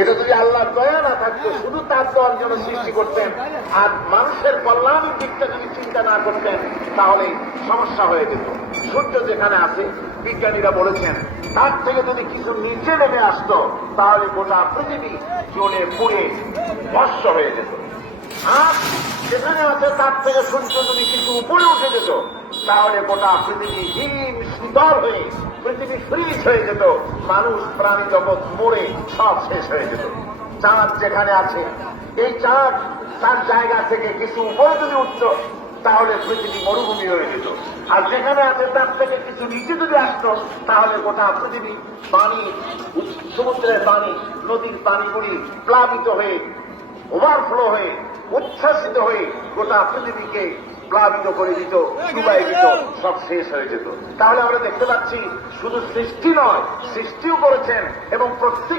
এটা যদি আল্লাহ দয়া না থাকতো, শুধু তার দয়ার জন্য সৃষ্টি করতেন আর মানুষের কল্যাণের দিকটা যদি চিন্তা না করতেন, তাহলে সমস্যা হয়ে যেত। সূর্য যেখানে আছে, বিজ্ঞানীরা বলেছেন তার থেকে যদি কিছু নিচে নেমে আসতো, তাহলে গোটা পৃথিবী জ্বলে পুড়ে ভস্ম হয়ে যেত। আর যেখানে আছে তার থেকে সূর্য যদি কিছু উপরে উঠে যেত, তাহলে গোটা পৃথিবী হিম শীতল হয়ে পৃথিবী ফ্রিজ হয়ে যেত, মানুষ প্রাণী জগৎ মরে সব শেষ হয়ে যেত। চাঁদ যেখানে আছে, এই চাঁদ তার জায়গা থেকে কিছু উপরে যদি উঠত, তাহলে পৃথিবী মরুভূমি হয়ে যেত। আর যেখানে আছে তার থেকে কিছু নিচে যদি আসতো, তাহলে গোটা পৃথিবী পানি, সমুদ্রের পানি, নদীর পানিগুলি প্লাবিত হয়ে, ওভারফ্লো হয়ে, উচ্ছ্বাসিত হয়ে গোটা পৃথিবীকে প্লাবিত করে দিত, ডুবাই দিত, সব শেষ হয়ে যেত। তাহলে আমরা দেখতে পাচ্ছি শুধু সৃষ্টি নয়, সৃষ্টিও করেছেন এবং প্রত্যেক